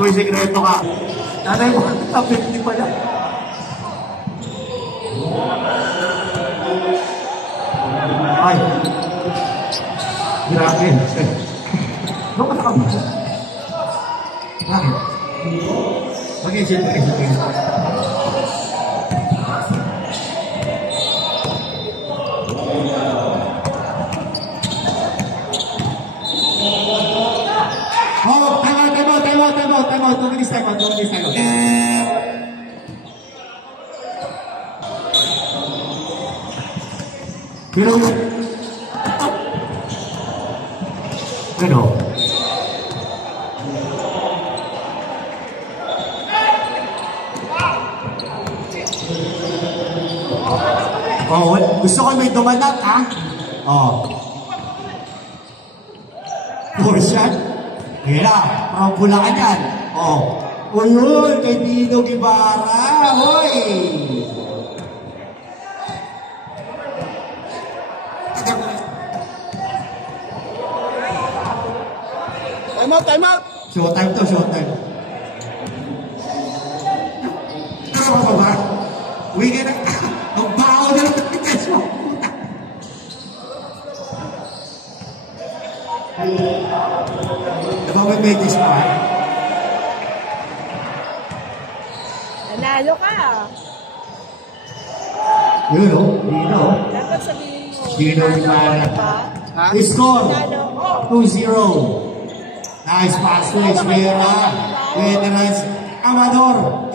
Uy, sikreto ka. Nanay mo, top 50 pala. Ay. Grabe. Doon ka nakabuksa. Bakit? Okay, siyempre. Oh, time out. Don't miss time out. Pero, ano? Oh, gusto ko may dumanat, ha? Oh. Oh, shot. Ayan na, parang Bulacan yan. Oh. O yun, kay Dino Guevara. Hoy! Time out! Showtime to, showtime. Ano ka ba? Uwi ka na. Ang bao na lang pitas mo. Diba may medis pa? Nanalo ka. Yun o, Dino. Dapat sabihin mo. Dino Guevara. Score 2-0. Nice pass to Espera. Veterans. Amador.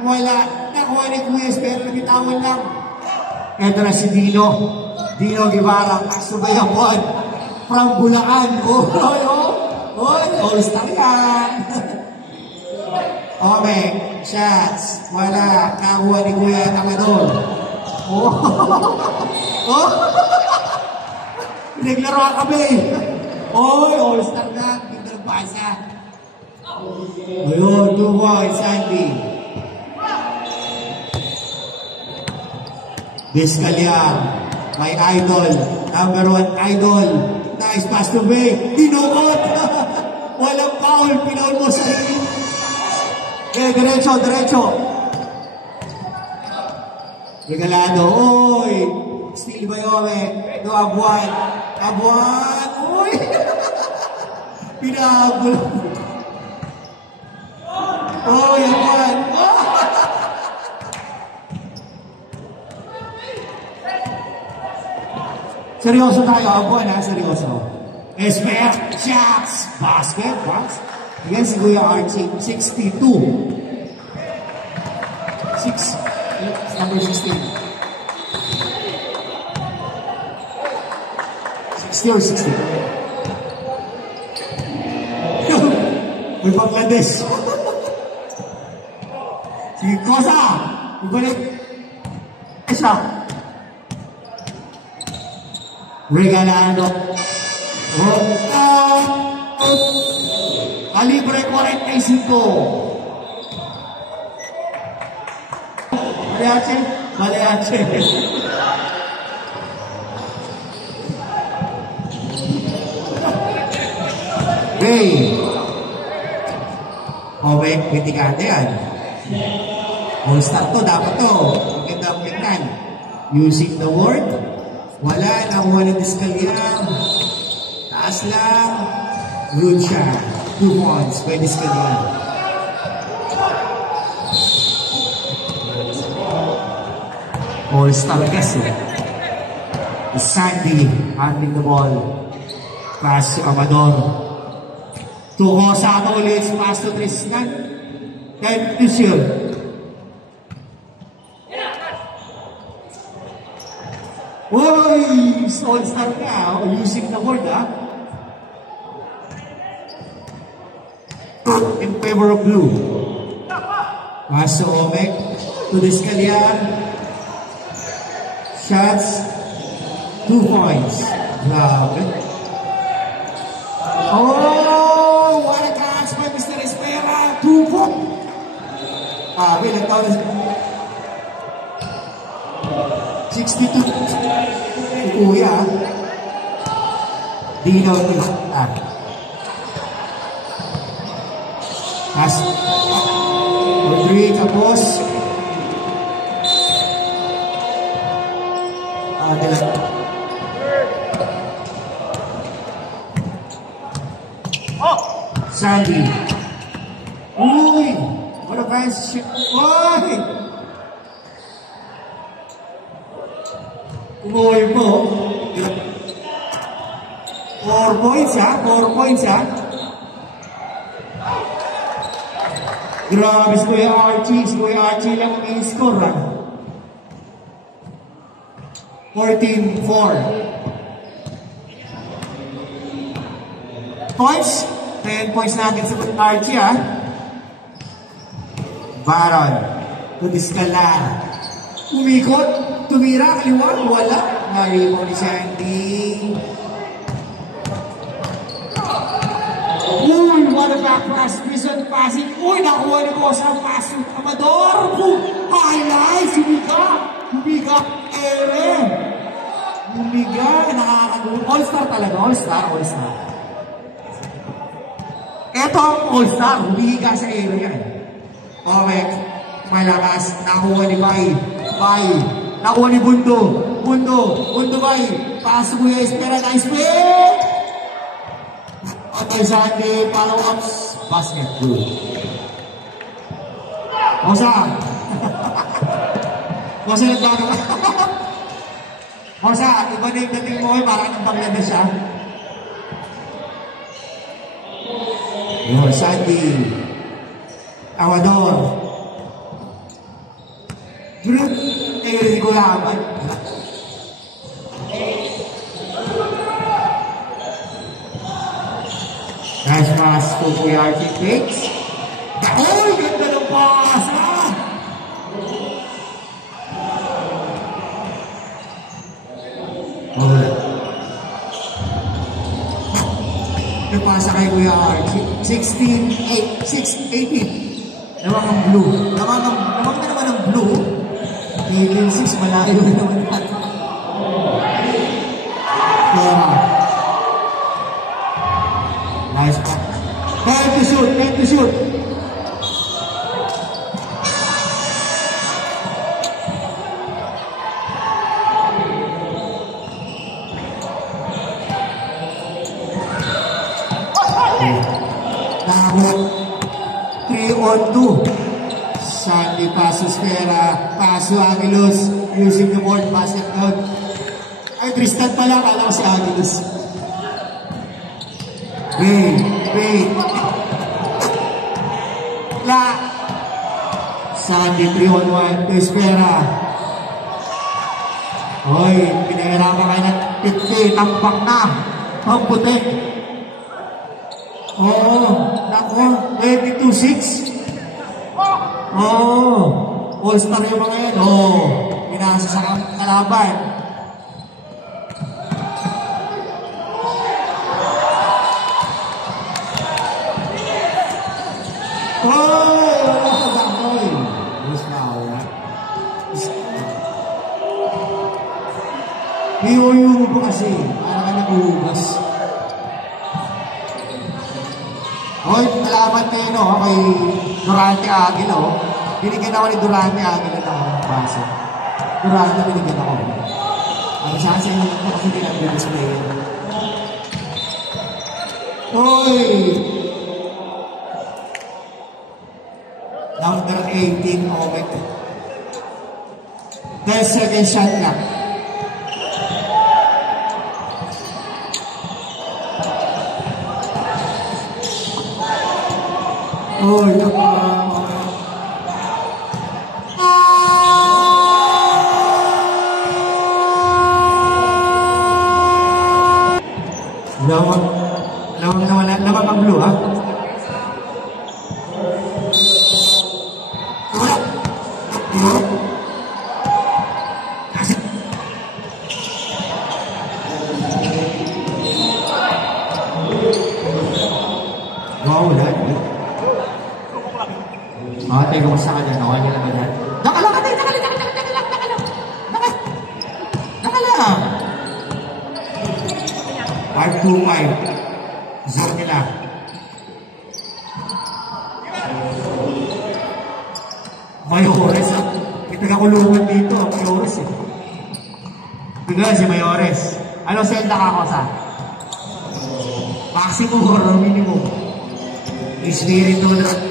Wala. Nakuha ni Kuya Espera. Nagitawan lang. Ito na si Dino. Dino Guevara. Kasubay one. From Bulacan. All-star yan. Okay. Shots. Wala. Nakuha ni Kuya Amador. Pinaglaro kami. All-star na. Pasa. Ayun, 2 points, Sandy. Vizcaliar, my idol, number 1 idol. Nice pass to Bay. Dinukot. Walang foul, pinaul mo sa rin. Okay, diretso. Regalado. Oy, still Bayome. No, Abuan. Oy. Pinabol. Oh, yan. Seryoso tayo, Abuan ha, seryoso. Esmer, shots, basket, box. Yan si Kuya Archie, 62. Number 16. 60 or 60? May Bangladesh. Sige, Kosa! Ibalik. Isa. Regalado. Calibre 45. Maliache. Hey! May kritikante yan. All-star to, dapat to. Maganda ang tingnan. Using the word. Wala, nakuha ng Vizcaliar. Taas lang. Good shot. 2 points by Vizcaliar. All-star kasi. Sandy handling the ball. Pass to Amador. Tuho sa ato ulit, pass to Tristan. Then, Lucian. Uy! All-star ka. Using the word, ha? In favor of blue. Pass to Omek. To Vizcaliar. Shots. 2 points. Grabe. What a catch by Mr. Espera. 2 points. Bilang taon na 62. Kuya. Dino. Pass. Rodrigue, tapos. Dala. Sandy. Uy! What a nice shot. Uy! Umuwi mo. 4 points ha? 4 points ha? Grabe si Kuya Archie. Si Kuya Archie lang ang score ha? 14-4. Points? 10 points natin sa Archie ha? Baron. Tudiskala. Umikot. Tumira. Kaliwa. Wala. Naripo ni Sandy. Uy, what a back pass. Prison passing. Uy, nakuha ni Boss ang pass. Amador. Highlights. Humiga. Ere. Humiga. Nakakagulo. All-star talaga. All-star. Ito ang all-star. Humiga sa area. Correct. Malakas. Nakuha ni Bay. Nakuha ni Bundo. Bay. Pasok mo yung Espera. Nice play. Okay, Sandy. Follow-ups. Basket. Good. Mosa nagbago. Mosa, iba na yung dating mo. Parang ng Bangladesh siya. Yun, Sandy. Awador. Group. Hindi ko laban. Nice pass to Kuya Archie takes. Uy! Ganda ng pass! Yung pasa kay Kuya Archie. 16-18. Nawag ang blue. Nawag na naman ang blue. 18-6, malayo na naman natin. Nice pass. Time to shoot. Nakabot. 3-on-2. Sandy Paso Espera. Paso Aguilos. Using the board. Basket out. Ay, Tristan pala. Kala ko si Aguilos. Wait. Sandy 3-on-1 to Espera. Hoy, pinahirapan kayo ng 50. Tampak na. Ang putik. Nako. 22-6. All-star yung mga yan. Pinasa sa kalaban. Hiyuyuho po kasi, para ka nag-uhugas. Kalaban kayo, no? Kay Durante Aguila, Binigyan ako ni Durante Aguila ng baso. Durante, binigyan ako. Saan sa inyo ko kasi pinag-display. Number 18, Omek. 10 second shot lang. Lawang ang blue, ha? Wow, lahat. Teka mo sa kanya, nakuha niya na ba yan? Nakala! Part 2-5. Zone nila. Mayores. May tagakulungan dito. Mayores eh. Bigla si Mayores. Ano Zelda ka ko sa? Maximum or minimum? Espiritu na.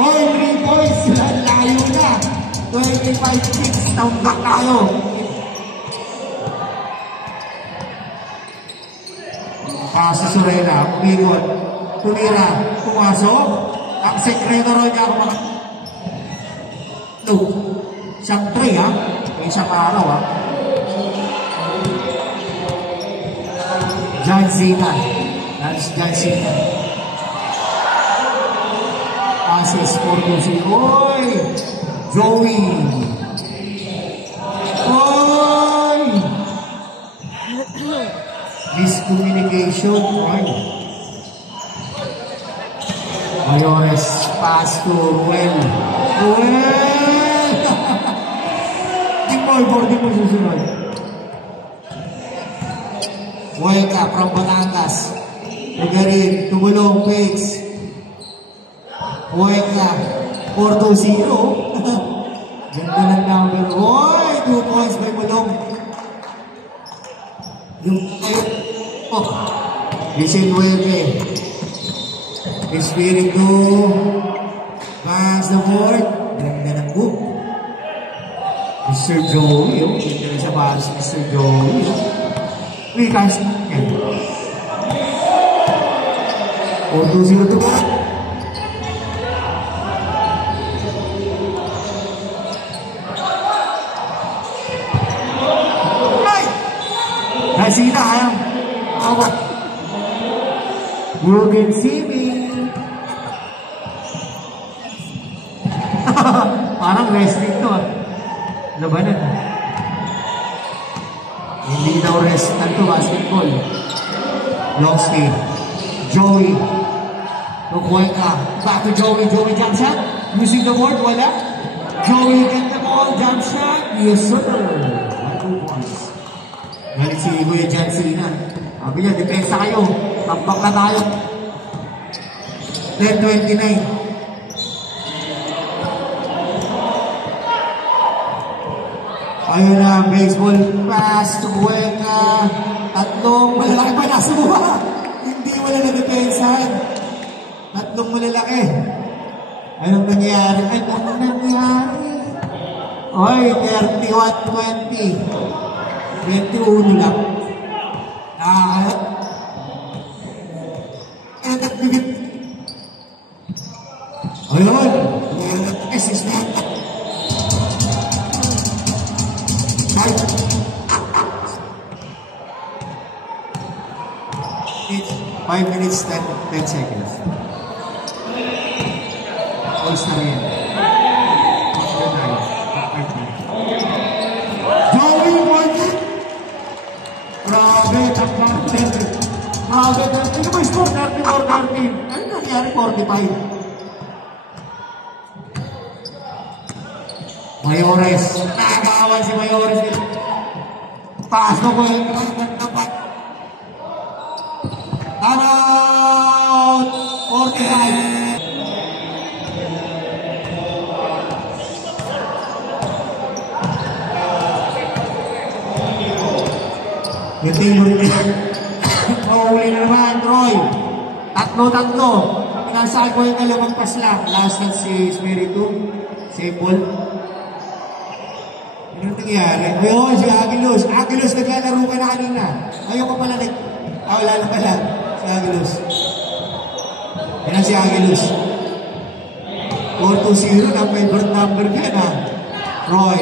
Hoy, 3 points. Layo na. 25-6. Tambak tayo. Si Sorella, umigot. Tumira. Pumasok. Ang sekretaro niya ako mga... No. Siyang 3 ha. Isang araw ha. John Cena. That's John Cena. Passes for Lucy. Oy! Joey! Oy! Miscommunication. Oy! Mayores. Pass to Ruel. Ruel! Di mo susunod. Huelca from Batangas. Magarin, tumulong, Pix. Huelca, 4-2-0. Ganda ng number. Hoy, 2 points by Mulong. Yung kayo. Oh, Vicente Huelca. Espiritu. Pass the board. Ganda ng book. Mr. Joey. Ganda na sa pass, Mr. Joey. We can't see him. 4-2-0 to go. Nasita ayam. Apa? You can see me. Parang wrestling to ah. Labanan. Hindi daw wrestling to, basketball. Long skate. Joey. Huelca. Back to Joey. Joey jump shot. Using the board. Wala. Joey get the ball. Jump shot. Yes sir. 1-2 points. Galit si Kuya John Cena. Sabi niya, depensa kayo. Tampak na tayo. 10-29. Ayun na, baseball pass to Huelca. Tatlong malalaki pa nasa buha. Hindi wala na depensahan. Tatlong malalaki. Anong nangyari? Anong nangyari? Oy, 31-20. 21 lang. Nagpigit. Ayun. SS na. 5 minutes, 10 seconds. All-star yan. Joey Morty! Grabe, taklang 10. Grabe, ano ba yung score? 34-13. Ano nangyari? 45. Mayores. Nakakawan si Mayores. Pass na po yung tapat. Out! 45. Yung table niya. Mauuli na naman, Troy. Tatlo. Pinasal ko yung dalawang pass lang. Last na si Espiritu. Simple. Anong nangyari? Ayun, si Aguilos. Aguilos, naglalaro ka na kanina. Ayaw ko pala wala na pala. Si Aguilos. Yan ang si Aguilos. 4-2-0 na favorite number ka na. Troy.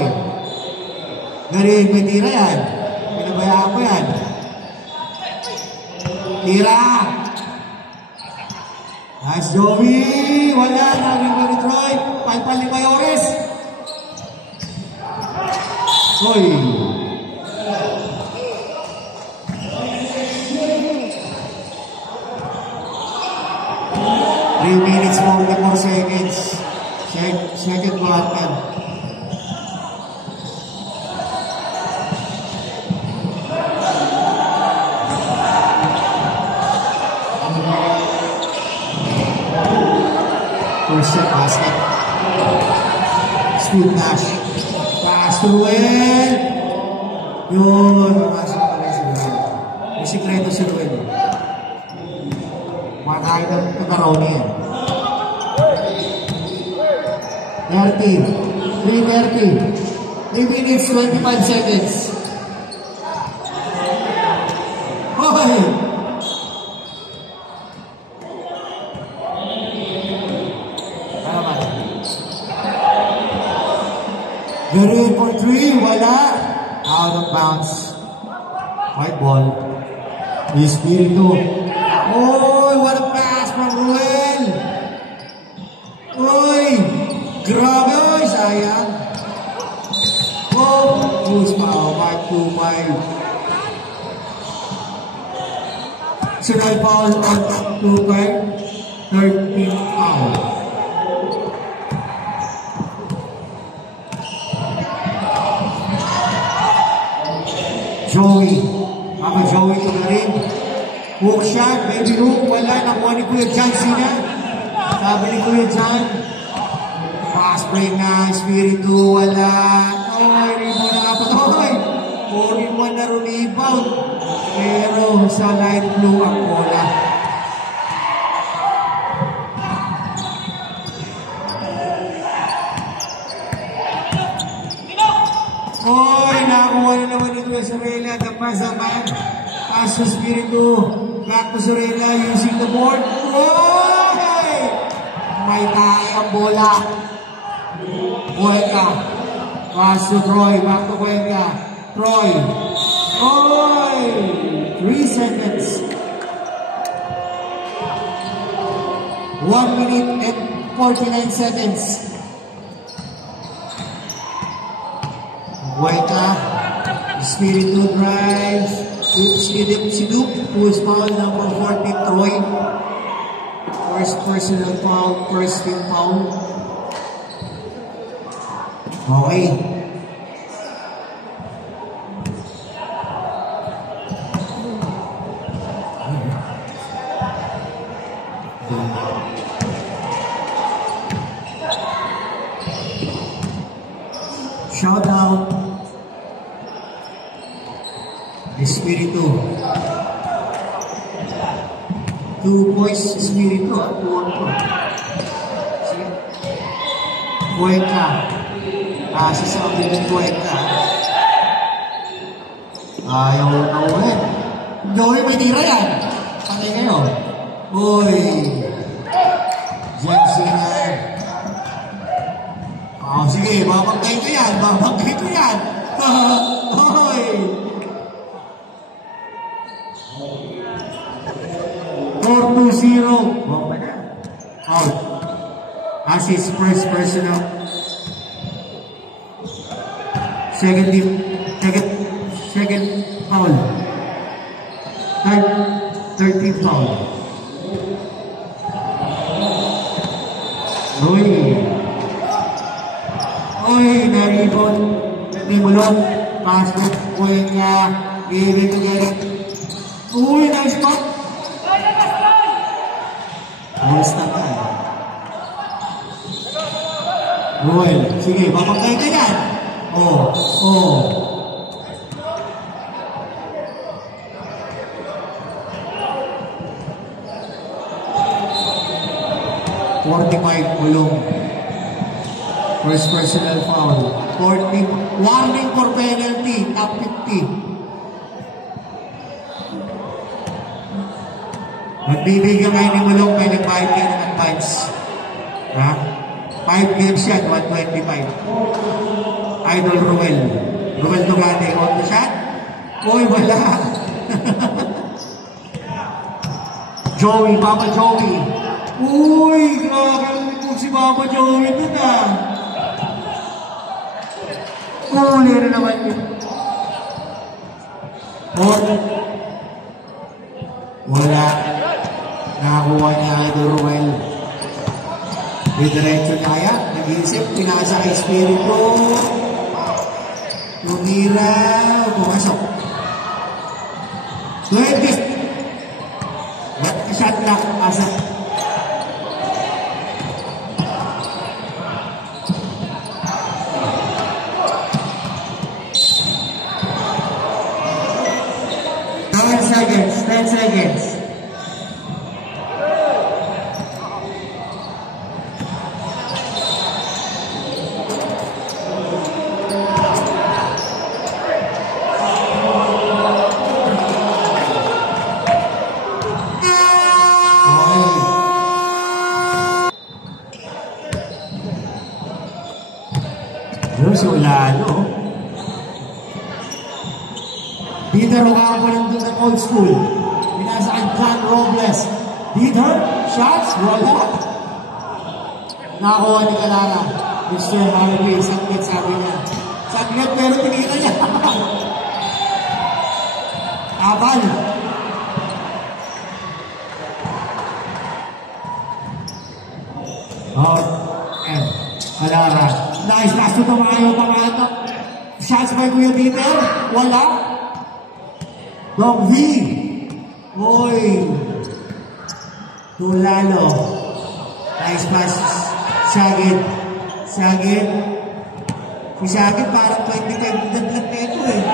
Galing, may tira yan. Pinabayaan ko yan. Tira! Nice, Joey! Wala, naging ko ni Troy. Palpal ni Mayores. Hoy! 3 minutes, 44 seconds. Second quarter. First set basket. Scoot Nash. Pass to Ruel. Yun, mamasok pala si Ruel. May sikreto si Ruel. Makain ng Tutaroni yan. 30. 3 minutes, 25 seconds. Hoy! Garin for 3, wala. Out of bounds. White ball. Espiritu. Oh, what a pass from Ruel. Uy, grabe, oy, sayang. Oh, who's foul? 5-2-5. Personal foul on 2-5. 13 foul. Joey. Ako Joey to na rin. Hook shot, baby hook. Wala, nakuha ni Kuya John Cena. Sabi ni Kuya John. Fast break na, Espiritu. Wala. Oy, rebound na kapot. Oy, 41 na rebound. Pero sa light blue ang bola. Oy, nakakuha na naman ni Kuya Sorella. Damas-daman. Pass to Espiritu. Back to Sorella using the board. Oy! May tayo ang bola. Cuenca. Pass to Troy. Back to Cuenca. Troy. Oy! 3 seconds. 1 minute and 49 seconds. Cuenca. Espiritu drives. Si Duke, who is foul number 14, Troy. First personal foul, first team foul. Okay. Shout out Espiritu. 2 points Espiritu at 2 on 4. Cuenca. Sasabi ng Cuenca. Ayaw na ulit. Joey, may tira yan. Patay kayo. Uy. Jensen. Sige, babangkay ko yan. Babangkay ko yan. Uy. 4-2-0. Out. As his first personal. Second foul. 13th foul. Uy, na-rebound. Nimulong. Pass to Cuenca. Give it to Gerrit. Uy, nice spot. Basta ka. Ruel, sige, papagkay ka yan. Oh. 45 ulong. First personal foul. 40. Warning for penalty. Top 50. Magbibigyan kayo ni Mulong, may nag-5 kayo ng advance. Ha? 5 games yan, 125. Idol Ruel. Ruel Dugate, on the shot. Uy, wala. Joey, Papa Joey. Uy, grabe po si Papa Joey dun ah. Uli na naman yun. Wala. Nakakuha niya Idol Ruel. May diretso kaya, nag-iisip, pinasa kay Espiritu. Tumira, pumasok. 20. Shot clock, asa. Seconds, 10 seconds. Si Olano. Dieter Rogapo nandun ng old school. Pinasa kay John Robles. Dieter, shots, wala. Nakakuha ni Calara. Mr. Harvey, saglit sabi niya. Saglit pero tinira niya. Abal. Oh, and Calara. Nice, last to tumayo pangato. Shots by Kuya Dieter. Wala. Dong V. Oy. Tulalo. Nice pass. Sagit. Sagit. Si Sagit parang 25 dadlat na ito eh.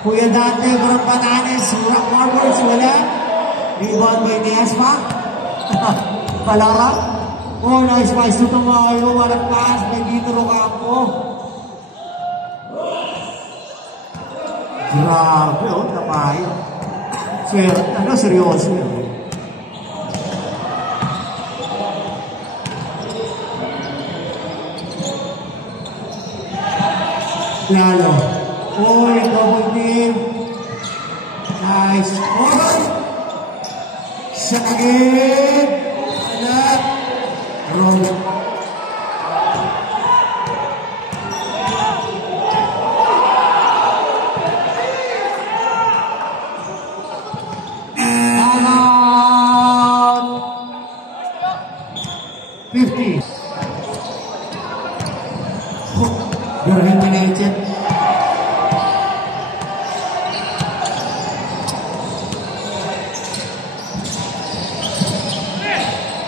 Kuya Dante, Barang Bananes. Rock Marbles. Wala. Rebound by Diaz pa. Palara. Oh, nice pass to tumayo. Walang pass. May dito Rogapo. Grabe, oh, tamayo. Seryoso yun. Lalo. Oh, double team. Nice. Oh! Sagit. Anak. Roll.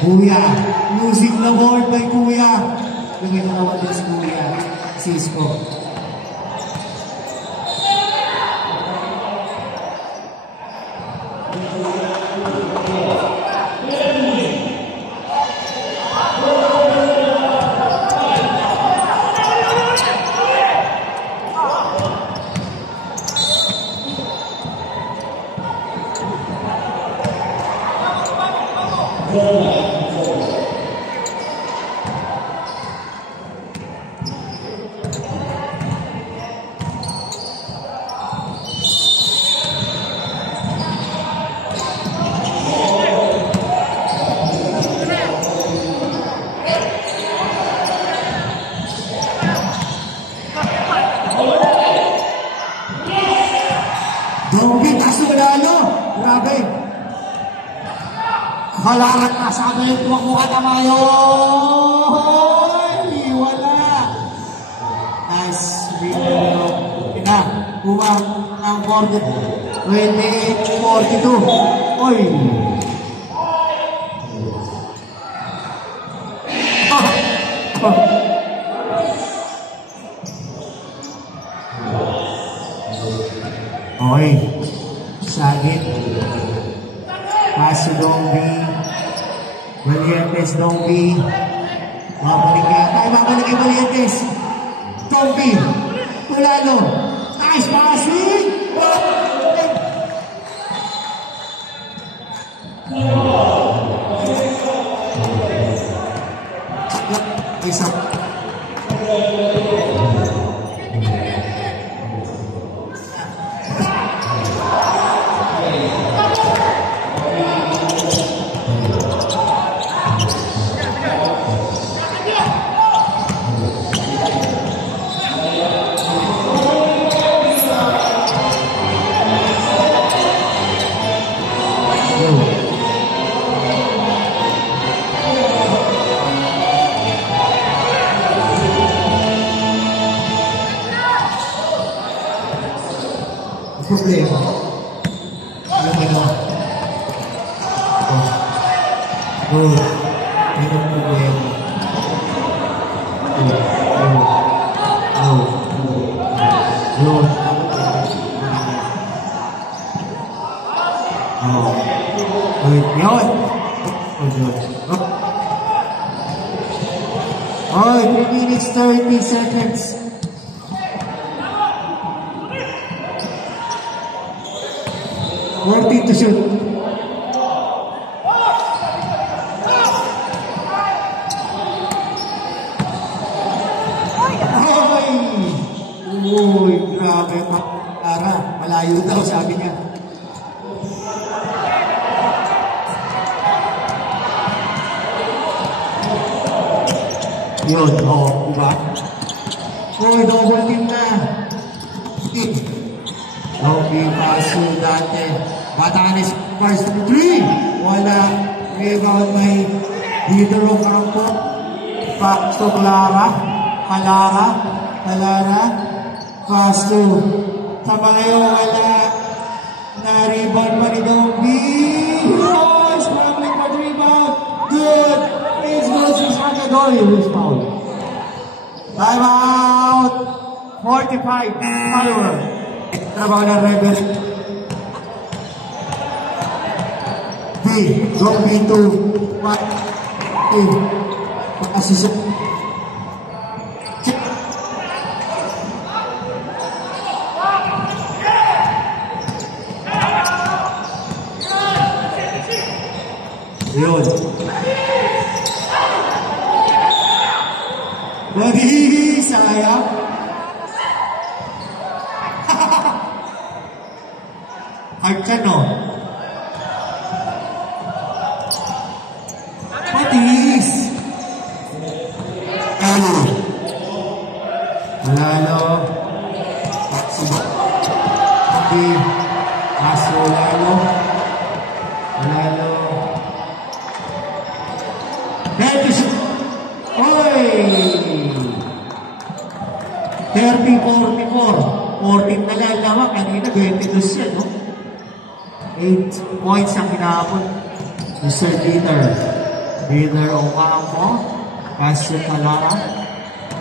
Kuya, music na board by Kuya. Yung ito din si Kuya, Cisco. Halaran na sabi yung tuwag mukha tamayo. Wala. Nice. Ina. Kumang ng 28-42. Oy. Oy. Sagit. Paso Dongbi. Valientes Dongbi. Babalik yata. Ay, babalik kay Valientes. Dongbi. Tulalo. Nice passing. Isa. problema? Ano ba no? Good. Anong problema? Good. Oh. Wait, yun. Oh, good. Oh, 3 minutes 30 seconds. Worth it to shoot. Uy, grabe. Tara, malayo daw, sabi niya. Yun, diba? Uy, double team na. Team. Okay, paso dati. Batanes, first 3. Wala. Rebound may Hidro Campo. Pasto Clara. Pasto. Sa mga yun, wala. Na-rebound pa ni Dobby. Oh, scrambling for rebound. Good. Please go to Sakadoy. Who's foul? Time out. 45. Follower. Trabaho ng Rebel. B. Dobby to. Assistant. Yun. Bagi saya. Hype ka no? Patis. Lalo. Pati. Aso lalo. Oy! 30-44. 14 na lalawa. Kanina 22 yan, no? 8 points ang hinapon. Mr. Peter Ocampo. Pass to Talara.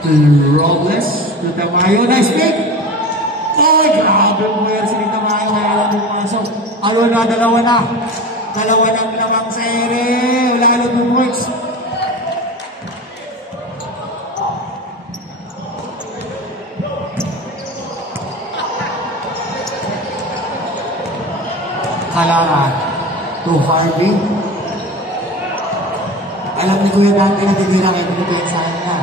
To Robles. To Tamayo. Nice pick! Oy! Grabe mo yan si Tamayo. Kaya lang pumasok. Ano na? Dalawa na. Dalawa ng lamang sa ere. Wala ka lang 2 points. Talara to Harvey. Alam ni Kuya dati na titira kayo pinupensahan na.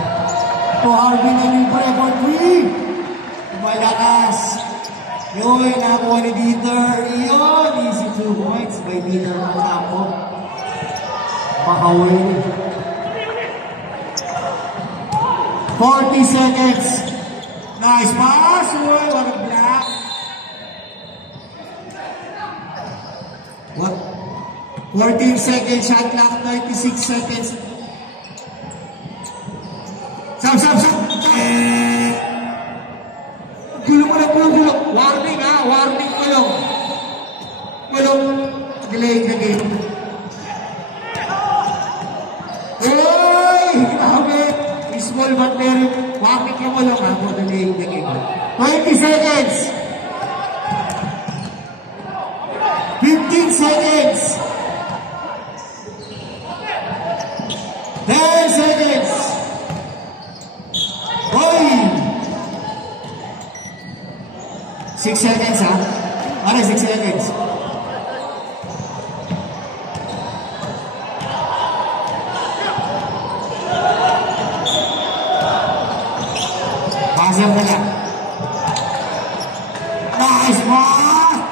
To Harvey na libre for 3. Malakas. Yun, nakuha ni Dieter. Yun, easy 2 points by Dieter Ocampo. Makawin. 40 seconds. Nice pass. Uy, what a block. What? 14 seconds, shot clock, 36 seconds. Stop. Gulong. Warning ha, warning gulong. Delay the game. Uy! Grabe! Small but very warning ka gulong ha, for delay the game. 20 seconds. 15 seconds. 10 seconds. Oy! 6 seconds ha? Ano 6 seconds? Pasang mo lang. Nice one!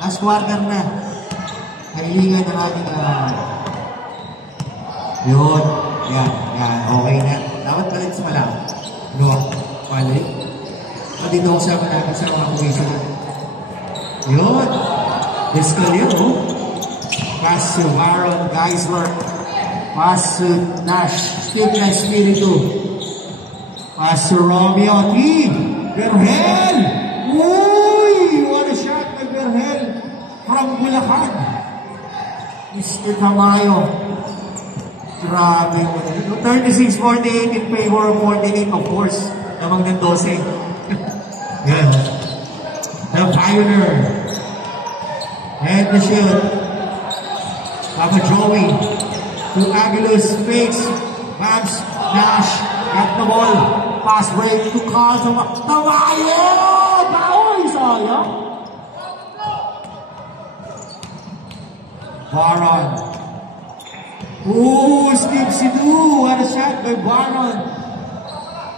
Last quarter na. Kahilingan ng ating yun. Yan. Okay na. Dapat palit sa malang. No? Palit. O dito ko sa mga kumisyon. Yun. Discal yun, oh. Pass to Baron Geisler. Pass to Nash. Still Nash Spiritu. Pass to Romeo T. Berhel. Uy! What a shot by Berhel from Bulacan. Mr. Tamayo. Grabe. 36-48 in favor of 48, of course. Namang ng 12. Yan. The Pioneer. And the shoot. Papa Joey. To Aguilos. Fakes. Babs. Nash. Got the ball. Pass break to Carl. Tamayo! Baoy! Sayang. Baron. Ooh, Steve Sidhu. What a shot by Baron.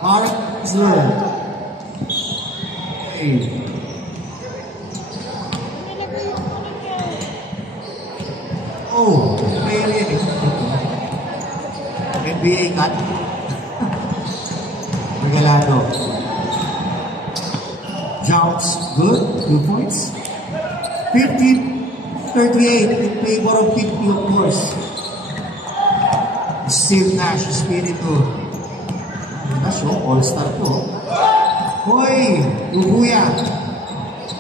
Baron Geisler. Hey. Oh, player yan eh. NBA cut. Regalado. Jumps good. 2 points. 50-38 in favor of 50, of course. Steve Nash, Spiritu. Nash, all-star to. Hoy! Ubuya.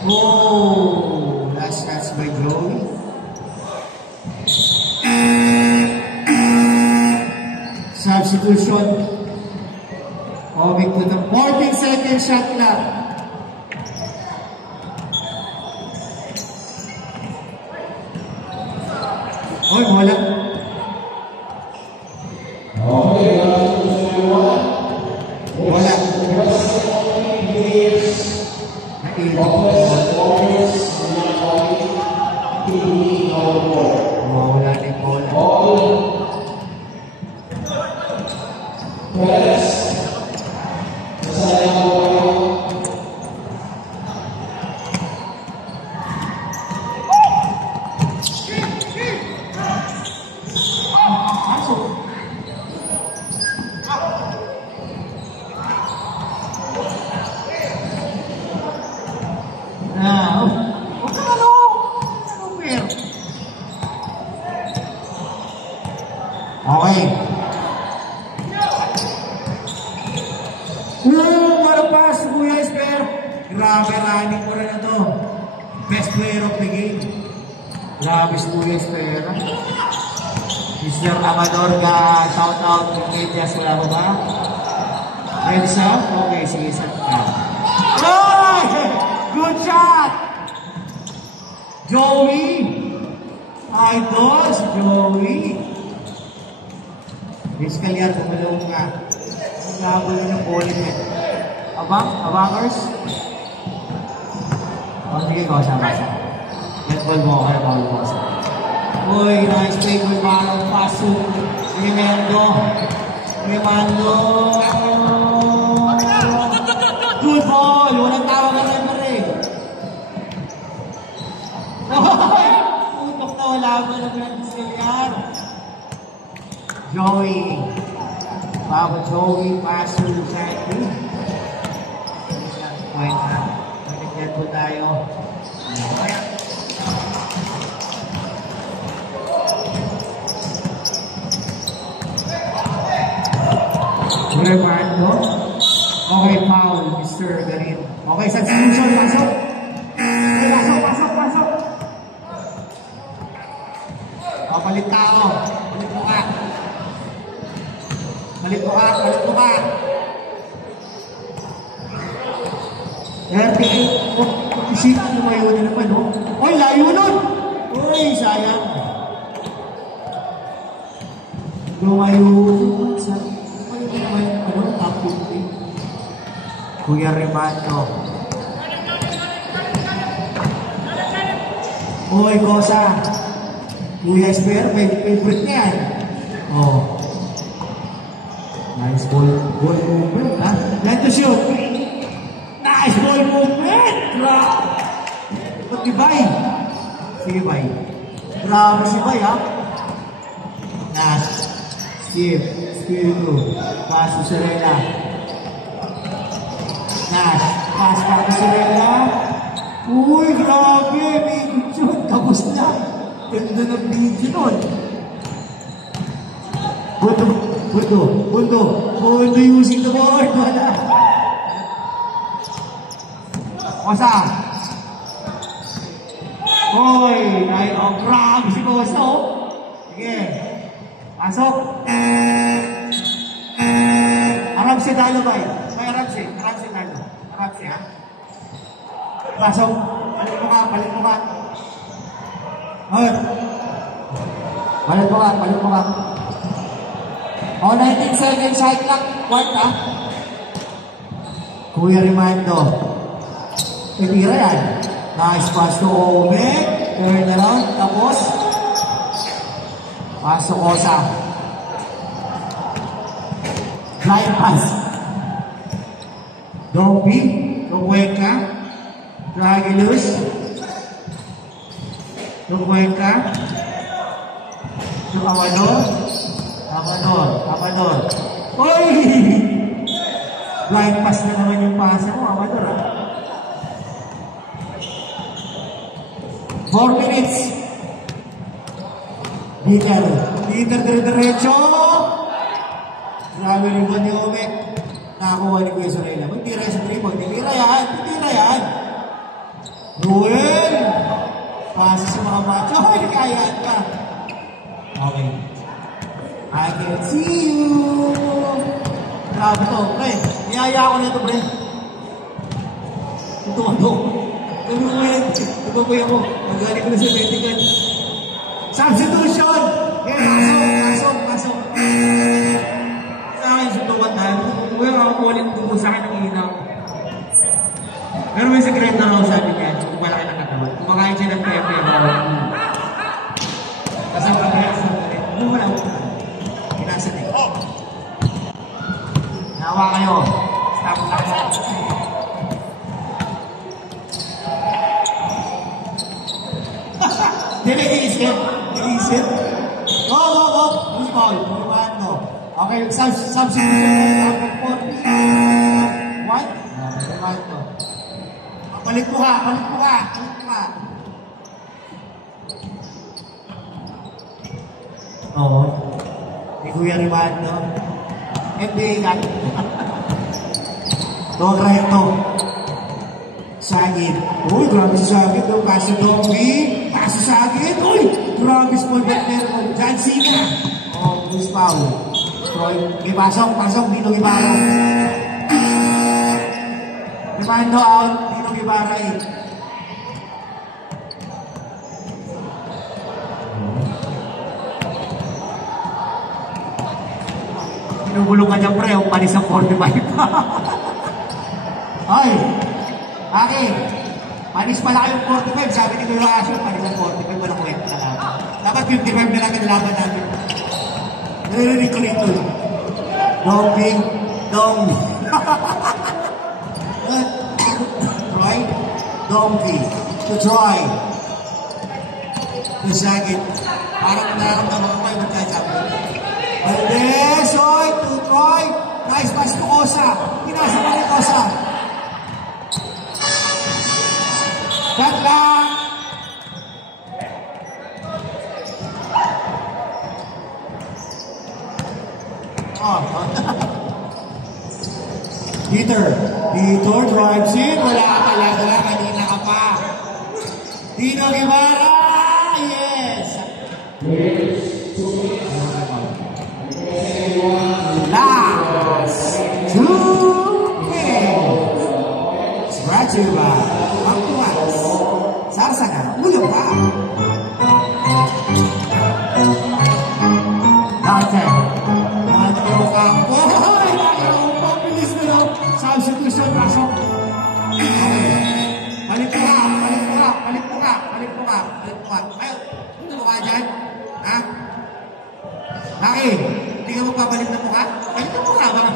Oh! Last chance by Joey. Substitution. Moving to the 14-second shot clock. Hoy, wala. Wala. Wala din bola. Okay. What a pass, Kuya Esper. Grabe, running mo na to. Best player of the game. Grabe si Kuya Esper. Mr. Amador ka, shout out. Medias, wala mo ba? Heads up? Okay, sige, set ka. Oh! Good shot! Joey! Idol, si Joey. Vince Callar, pumalong ka. Ang gabol ng bowling net. Abangers? O, sige ko, sama. Net ball mo, kaya ball mo. Uy, nice play with Baron. Paso. Remendo. Good ball. Walang tawag ang referee. Putok na wala ba ng Vince Callar? Joey. Papa Joey, Paso, Sandy. Point na. Magigyan po tayo. Remando. Okay, foul, Mr. Garin. Okay, substitution. Pasok. Pasok. O, palit tao. Palit mo ka. Palit mo ka. 38. Isipin lumayo na naman, no? Oy, layo nun! Uy, sayang. Lumayo nun. Top 50. Kuya Remando. Uy, Kosa. Kuya Esper, may favorite niya yan. Oh. Nice ball movement, ha? Let to shoot. Nice ball movement! Grabe! Ito si Bay. Sige, Bay. Grabe si Bay, ha? Nash. Steve. Spiritu. Pass to Serena. Nash. Pass para to Serena. Uy, grabe! May shoot. Tapos na. Ganda ng video nun. Bundo using the board. Wala. Kosa. Hoy, grabe si Kosa, oh. Sige. Pasok. Arab si Dalo ba? May Arab si Dalo. Arab si, ha? Pasok. Palit mo ka. Hoy. Palit mo ka. O, 19 seconds, side clock. Quart, ha? Kuya Rimando. Titira yan. Nice pass to Omek. Turn around. Tapos. Pasok Kosa. Blind pass. Dompi. Lukweka. Dragilus. Lukweka. Amador. Oy! Blind pass na naman yung pasa mo, Amador, ha? 4 minutes. Dieter diretso. Grabe rin ba ni Omek? Nakakuha ni Kuya Sorella. Magtira sa 3. Magtira yan. Ruel. Pasa sa mga macho. Ay, nakayaan ka. Okay. I can see you. Grabe to. Pre, niyaya ako nito, pre. Ito. Tutukoy ako. Magaling ko na sa medical. Substitution! Pasok. Sa akin, suntukan tayo. Kung makakulit tubo sa akin ng ilaw. Pero may sekreto raw sabi niya. Kung malaki ng katawan. Kumakain siya ng pepe. Kasi pagkaya sa ulit. Wala ko. Pinasan eh. Nawa kayo. Stop lang. Nag-iisip. Go. Who's ball? Okay, substitution. What? Balik mo ka. Oo. Ni Kuya Rimando. Hindi ka. Correcto. Sagit. Uy, grabe si Sagit. Paso Dombi. Paso Sagit. Uy, grabe small back there. John Cena. Oh, Bruce Powell. Troy. Pasok. Dino Guevara. Rimando out. Dino Guevara eh. Pinugulong ka dyan, pre. Ang panis ang 45. Ay! Aki! Panis pala kayong 45. Sabi ni Kuya Asyo, panis ang 45. Walang kwenta na lang. Dapat 55 na lang ang laban natin. Narinig ko nito. Dong. Troy. Donkey. To Troy. To Sagit. Parang nararamdaman ko kayo magkakasabi. Valdez, oy, to Troy. Nice pass to Kosa. Pinasa pa ni Kosa. Cut lang. Dieter drives in. Wala ka talaga. Kanina ka pa. Dino Guevara. Yes. Last 2 minutes. Brought to you by Pangtuas. Sarsakan. Ulang pa. Dante. Substitution, pasok. Balik mo ka. Ayaw, ito mo ka dyan. Ha? Laki, hindi ka magpabalik na mukha? Balik na mukha ba?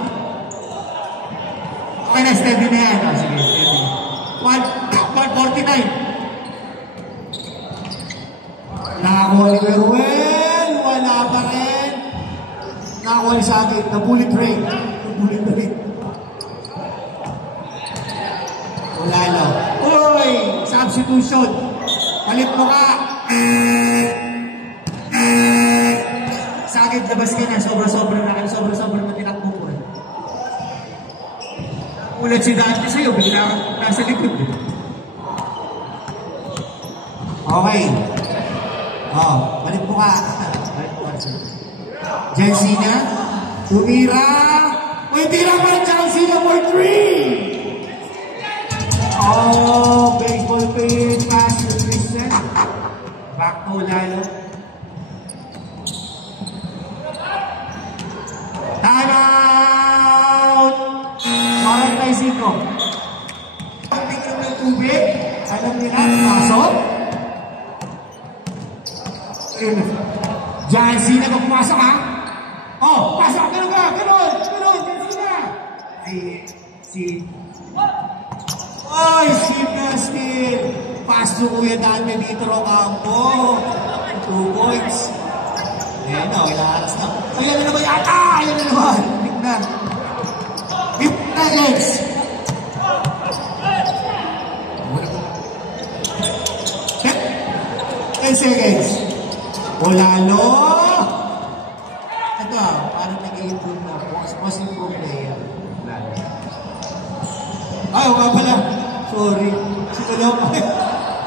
Okay na, steady na yan. Sige, steady. 149. Nakakuha ni Ruel. Wala pa rin. Nakakuha ni Sagit. Na bullet train. Lalo. Uy! Substitution. Palit mo ka. Bakit labas ka na? Sobra-sobra na kayo. Sobra-sobra na tinakbo ko. Ulat si Dante sa'yo, bigla ka nasa likod. Okay. Balik mo ka. Jensina. Tumira. May tira pa rin Jensina for 3. Baseball pitch. Pass to Christian. Back to lalo. Time out! 45. Ang tingin ng tubig, alam nila, pasok. Jensina ba pumasok ha? Pasok, ganun ka, ganun, Jensina. Steve Gaskin. Pass to Kuya Dante dito, Rocampo. 2 points. Ayan na, ilaharas na. Ayan na naman yata! Ayan na naman! Tignan. 50 seconds. 10 seconds. Olalo! Ito, parang nag-i-improve na. Most improved player. Ay, wala pala. Sorry. Sinulong.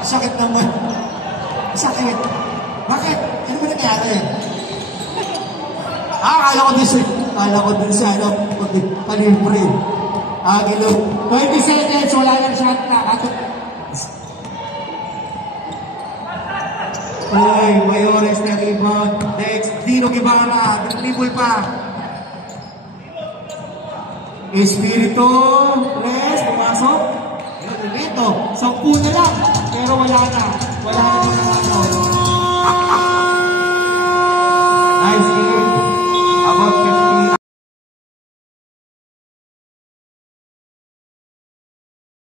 Sakit naman. Sakit. Bakit? Ano ba nangyari? Kala ko dun sa palibre. Gilo. 20 seconds, wala nang shot na. Mayores na rebound. Next, Dino Guevara. Dribble pa. Espiritu. Press, pumasok. Dito. 10 na lang. Pero wala na.